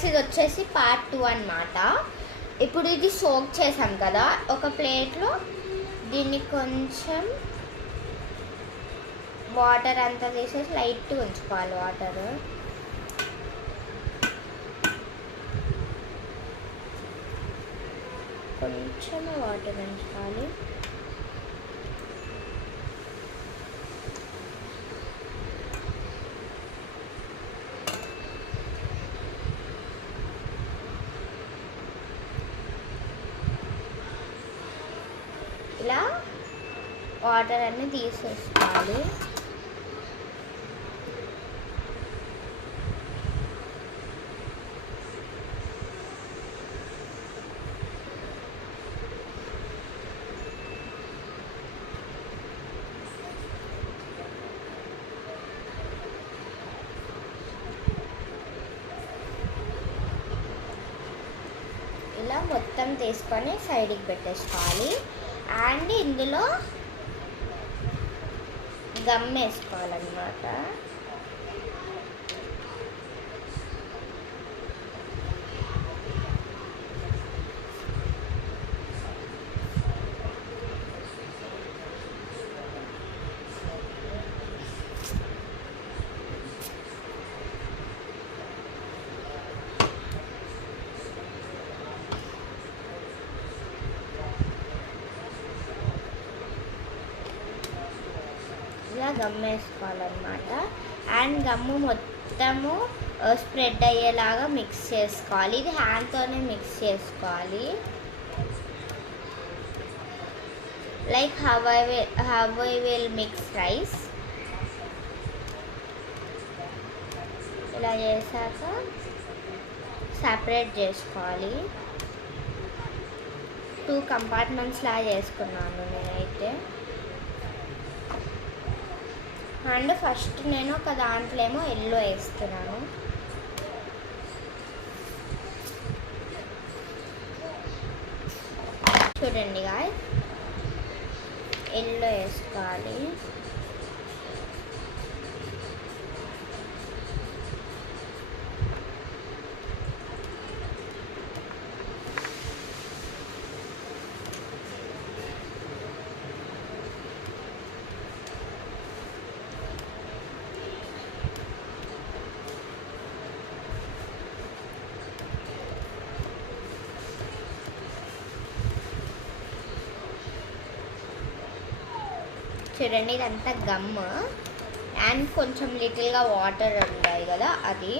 Guys ఇది వచ్చేసి part 2 అన్నమాట. ఇప్పుడు ఇది సోక్ చేసాం కదా, ఒక ప్లేట్లో దీన్ని కొంచెం వాటర్ అంతా తీసేసి లైట్గా ఉంచుకోవాలి. వాటర్ కొంచెం వాటర్ ఉంచుకోవాలి. ఇలా వాటర్ అన్నీ తీసేసుకోవాలి. ఇలా మొత్తం తీసుకొని సైడ్కి పెట్టేసుకోవాలి. అండ్ ఇందులో గమ్ వేసుకోవాలన్నమాట. ఇలా గమ్ వేసుకోవాలన్నమాట. అండ్ గమ్ము మొత్తము స్ప్రెడ్ అయ్యేలాగా మిక్స్ చేసుకోవాలి. ఇది హ్యాండ్తోనే మిక్స్ చేసుకోవాలి. Like how I will mix rice. ఇలా చేశాక సపరేట్ చేసుకోవాలి. 2 కంపార్ట్మెంట్స్ లాగా చేసుకున్నాను నేనైతే. అండ్ ఫస్ట్ నేను ఒక దాంట్లో ఏమో ఎల్లో వేస్తున్నాను. చూడండి గాయ్స్, ఎల్లో వేసుకోవాలి. చూడండి ఇదంతా గమ్ అండ్ కొంచెం లిటిల్గా వాటర్ ఉన్నాయి కదా, అది